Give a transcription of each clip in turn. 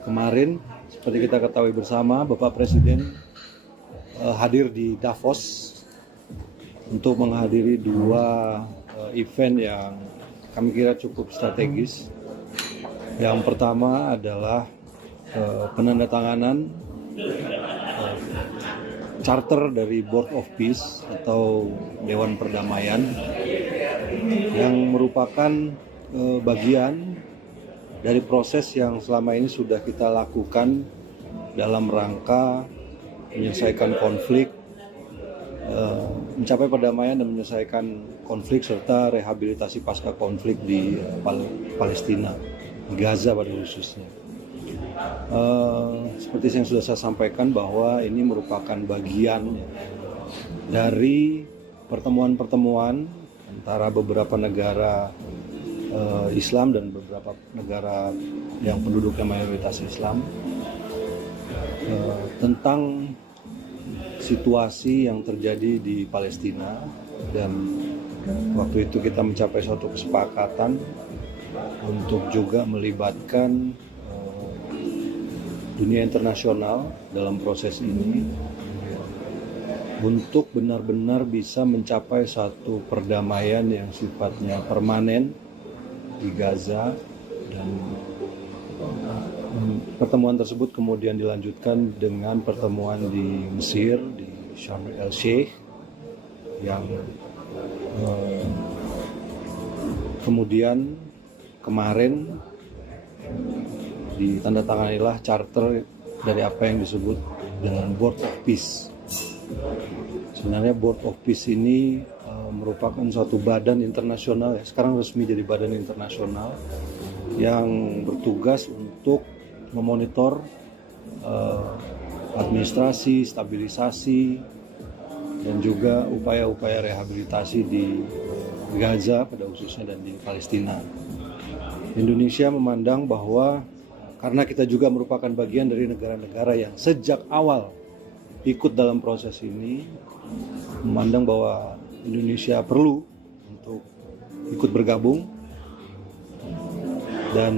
Kemarin, seperti kita ketahui bersama, Bapak Presiden hadir di Davos untuk menghadiri dua event yang kami kira cukup strategis. Yang pertama adalah penandatanganan charter dari Board of Peace atau Dewan Perdamaian yang merupakan bagian dari proses yang selama ini sudah kita lakukan dalam rangka menyelesaikan konflik, mencapai perdamaian dan menyelesaikan konflik serta rehabilitasi pasca konflik di Palestina, di Gaza pada khususnya. Seperti yang sudah saya sampaikan bahwa ini merupakan bagian dari pertemuan-pertemuan antara beberapa negara Islam dan beberapa negara yang penduduknya mayoritas Islam tentang situasi yang terjadi di Palestina, dan waktu itu kita mencapai suatu kesepakatan untuk juga melibatkan dunia internasional dalam proses ini untuk benar-benar bisa mencapai satu perdamaian yang sifatnya permanen di Gaza, dan pertemuan tersebut kemudian dilanjutkan dengan pertemuan di Mesir, di Sharm el-Sheikh, yang kemudian kemarin ditandatanganilah charter dari apa yang disebut dengan Board of Peace. Sebenarnya Board of Peace ini merupakan suatu badan internasional, ya, sekarang resmi jadi badan internasional yang bertugas untuk memonitor administrasi, stabilisasi, dan juga upaya-upaya rehabilitasi di Gaza pada khususnya dan di Palestina. Indonesia memandang bahwa karena kita juga merupakan bagian dari negara-negara yang sejak awal ikut dalam proses ini, memandang bahwa Indonesia perlu untuk ikut bergabung, dan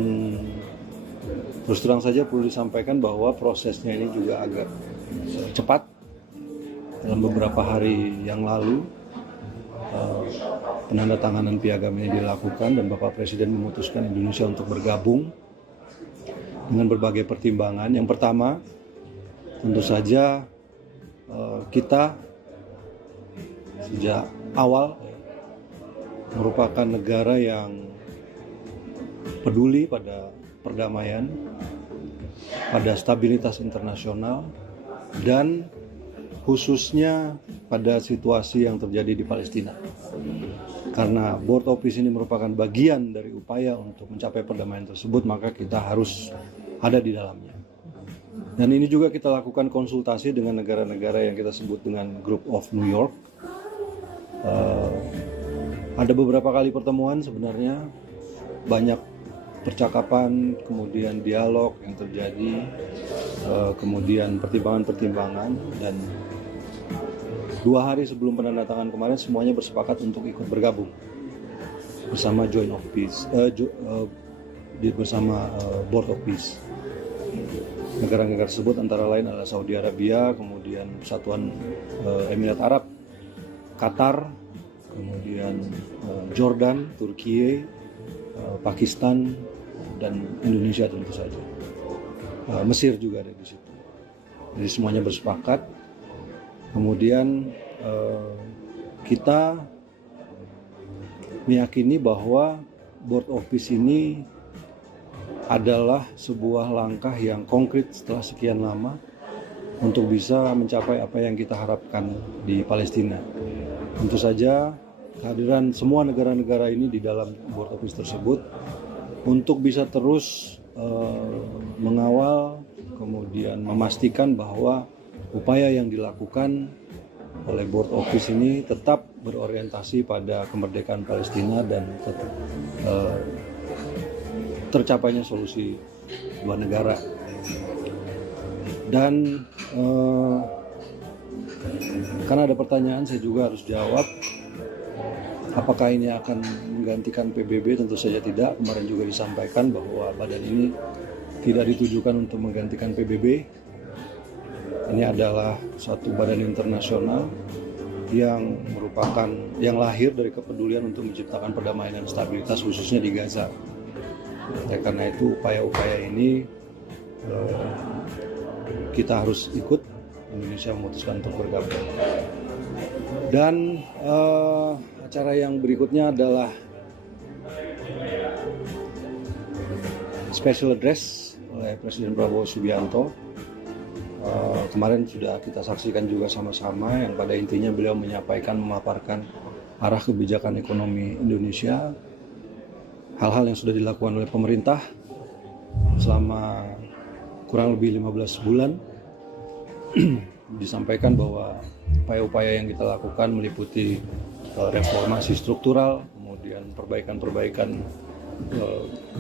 terus terang saja perlu disampaikan bahwa prosesnya ini juga agak cepat. Dalam beberapa hari yang lalu penandatanganan piagam ini dilakukan dan Bapak Presiden memutuskan Indonesia untuk bergabung dengan berbagai pertimbangan. Yang pertama, tentu saja kita sejak awal merupakan negara yang peduli pada perdamaian, pada stabilitas internasional, dan khususnya pada situasi yang terjadi di Palestina. Karena Board of Peace ini merupakan bagian dari upaya untuk mencapai perdamaian tersebut, maka kita harus ada di dalamnya. Dan ini juga kita lakukan konsultasi dengan negara-negara yang kita sebut dengan Group of New York. Ada beberapa kali pertemuan, sebenarnya banyak percakapan, kemudian dialog yang terjadi, kemudian pertimbangan-pertimbangan, dan 2 hari sebelum penandatanganan kemarin semuanya bersepakat untuk ikut bergabung bersama Joint of Peace, bersama Board of Peace. Negara-negara tersebut antara lain adalah Saudi Arabia, kemudian Persatuan Emirat Arab, Qatar, kemudian Jordan, Turki, Pakistan, dan Indonesia tentu saja. Mesir juga ada di situ. Jadi semuanya bersepakat. Kemudian kita meyakini bahwa Board of Peace ini adalah sebuah langkah yang konkret setelah sekian lama untuk bisa mencapai apa yang kita harapkan di Palestina. Tentu saja kehadiran semua negara-negara ini di dalam Board of Peace tersebut untuk bisa terus mengawal, kemudian memastikan bahwa upaya yang dilakukan oleh Board of Peace ini tetap berorientasi pada kemerdekaan Palestina dan tetap tercapainya solusi dua negara. Dan karena ada pertanyaan, saya juga harus jawab. Apakah ini akan menggantikan PBB? Tentu saja tidak. Kemarin juga disampaikan bahwa badan ini tidak ditujukan untuk menggantikan PBB. Ini adalah suatu badan internasional yang lahir dari kepedulian untuk menciptakan perdamaian dan stabilitas khususnya di Gaza. Karena itu upaya-upaya ini kita harus ikut. Indonesia memutuskan untuk bergabung. Dan acara yang berikutnya adalah special address oleh Presiden Prabowo Subianto. Kemarin sudah kita saksikan juga sama-sama, yang pada intinya beliau memaparkan arah kebijakan ekonomi Indonesia, hal-hal yang sudah dilakukan oleh pemerintah selama kurang lebih 15 bulan. Disampaikan bahwa upaya-upaya yang kita lakukan meliputi reformasi struktural, kemudian perbaikan-perbaikan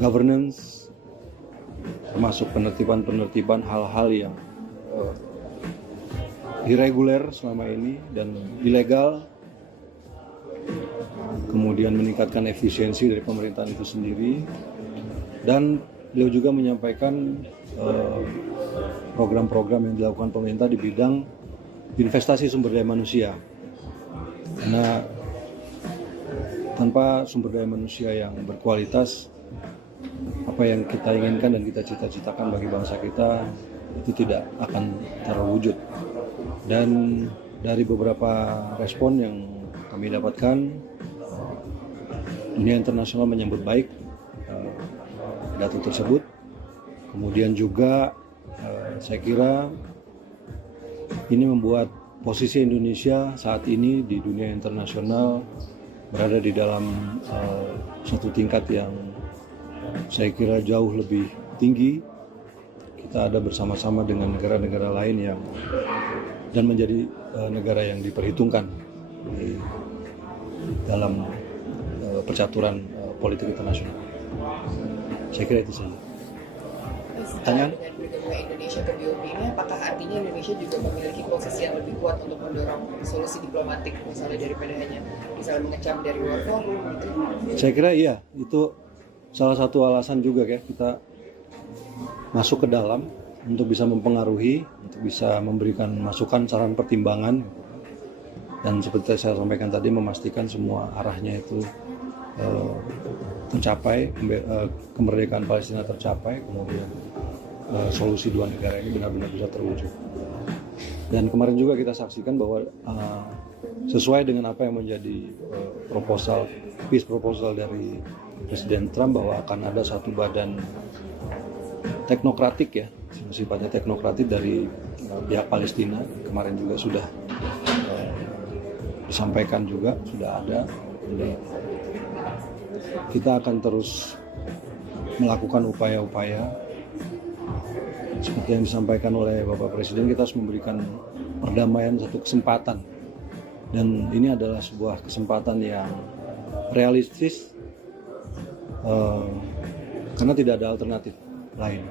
governance, termasuk penertiban hal-hal yang irreguler selama ini dan ilegal, kemudian meningkatkan efisiensi dari pemerintahan itu sendiri. Dan beliau juga menyampaikan program-program yang dilakukan pemerintah di bidang investasi sumber daya manusia. Karena tanpa sumber daya manusia yang berkualitas, apa yang kita inginkan dan kita cita-citakan bagi bangsa kita itu tidak akan terwujud. Dan dari beberapa respon yang kami dapatkan, dunia internasional menyambut baik pidato tersebut. Kemudian juga saya kira ini membuat posisi Indonesia saat ini di dunia internasional berada di dalam satu tingkat yang saya kira jauh lebih tinggi. Kita ada bersama-sama dengan negara-negara lain dan menjadi negara yang diperhitungkan di dalam percaturan politik internasional. Saya kira itu saja. Dengan bergabungnya Indonesia ke BOP ini, apakah artinya Indonesia juga memiliki posisi yang lebih kuat untuk mendorong solusi diplomatik, misalnya daripada hanya misalnya mengecam dari luar forum gitu? Saya kira iya, itu salah satu alasan juga ya kita masuk ke dalam untuk bisa mempengaruhi, untuk bisa memberikan masukan, saran, pertimbangan, dan seperti saya sampaikan tadi, memastikan semua arahnya itu tercapai, kemerdekaan Palestina tercapai, kemudian solusi dua negara ini benar-benar bisa terwujud. Dan kemarin juga kita saksikan bahwa sesuai dengan apa yang menjadi peace proposal dari Presiden Trump, bahwa akan ada satu badan teknokratik ya, sifatnya teknokratik dari pihak Palestina. Kemarin juga sudah disampaikan juga, sudah ada. Jadi kita akan terus melakukan upaya-upaya seperti yang disampaikan oleh Bapak Presiden. Kita harus memberikan perdamaian satu kesempatan, dan ini adalah sebuah kesempatan yang realistis karena tidak ada alternatif lain.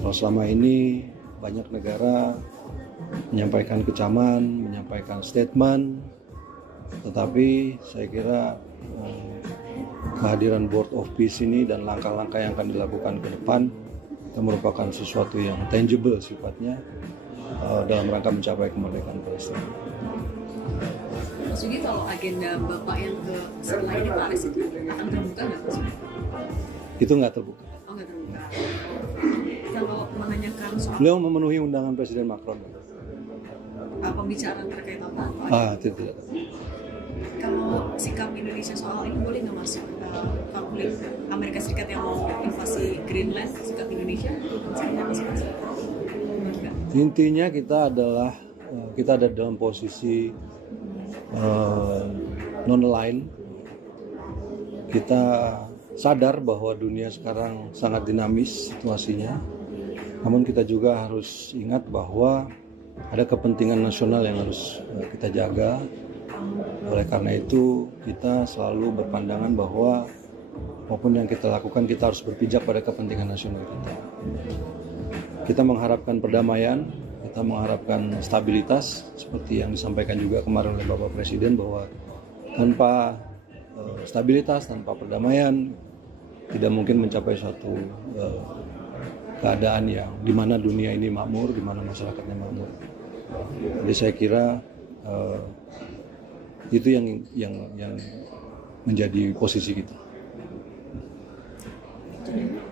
Kalau selama ini banyak negara menyampaikan kecaman, menyampaikan statement, tetapi saya kira kehadiran Board of Peace ini dan langkah-langkah yang akan dilakukan ke depan itu merupakan sesuatu yang tangible sifatnya dalam rangka mencapai kemerdekaan Palestina. Mas Yugi, kalau agenda Bapak yang setelah ini Paris itu akan terbuka nggak Mas Yugi? Itu nggak terbuka. Oh, nggak terbuka. Kalau menanyakan soal Beliau memenuhi undangan Presiden Macron. pembicaraan terkait apa? Tidak. Kalau sikap Indonesia soal ini boleh nggak Mas? Konflik Amerika Serikat yang mau invasi Greenland, sikap Indonesia seperti apa sih Mas? Intinya kita ada dalam posisi non-aligned. Kita sadar bahwa dunia sekarang sangat dinamis situasinya, namun kita juga harus ingat bahwa ada kepentingan nasional yang harus kita jaga. Oleh karena itu kita selalu berpandangan bahwa apapun yang kita lakukan, kita harus berpijak pada kepentingan nasional kita. Kita mengharapkan perdamaian, kita mengharapkan stabilitas, seperti yang disampaikan juga kemarin oleh Bapak Presiden, bahwa tanpa stabilitas, tanpa perdamaian, tidak mungkin mencapai suatu keadaan yang di mana dunia ini makmur, di mana masyarakatnya makmur. Jadi saya kira itu yang menjadi posisi kita.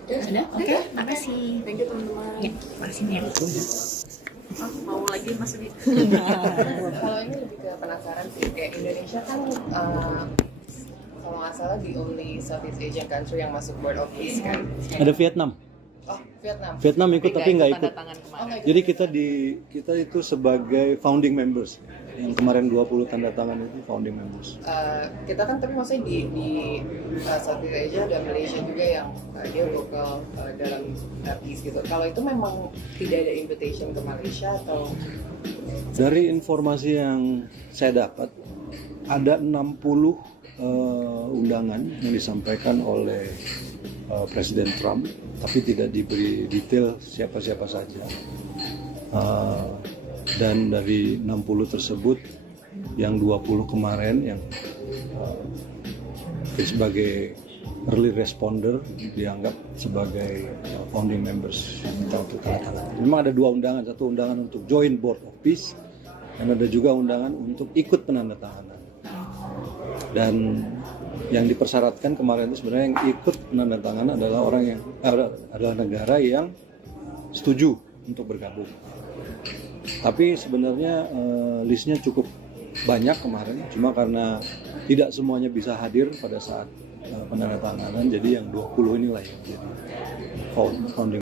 Sudah? Oke, makasih. Thank you teman-teman. Ya, makasih nih. Mau lagi Mas Udi? Kalau ini lebih ke penasaran sih, kayak Indonesia kan kalau nggak salah the only Southeast Asian country yang masuk Board of Peace kan. Ada Vietnam. Oh, Vietnam. Vietnam ikut tapi nggak ikut. Tanda tangan Oh, kemarin. nggak ikut. Jadi kita itu sebagai founding members. Yang kemarin 20 tanda tangan itu founding members. Kita kan tapi maksudnya di Southeast Asia ada Malaysia juga yang dia lokal dalam peace gitu. Kalau itu memang tidak ada invitation ke Malaysia atau Dari informasi yang saya dapat, ada 60 undangan yang disampaikan oleh Presiden Trump, tapi tidak diberi detail siapa-siapa saja. Dan dari 60 tersebut, yang 20 kemarin yang sebagai early responder dianggap sebagai founding members kita untuk tanda tangan. Memang ada 2 undangan, satu undangan untuk join Board of Peace dan ada juga undangan untuk ikut penandatanganan. Dan yang dipersyaratkan kemarin itu sebenarnya yang ikut penandatanganan adalah orang yang adalah negara yang setuju untuk bergabung. Tapi sebenarnya listnya cukup banyak kemarin, cuma karena tidak semuanya bisa hadir pada saat penandatanganan, jadi yang 20 inilah yang jadi founding.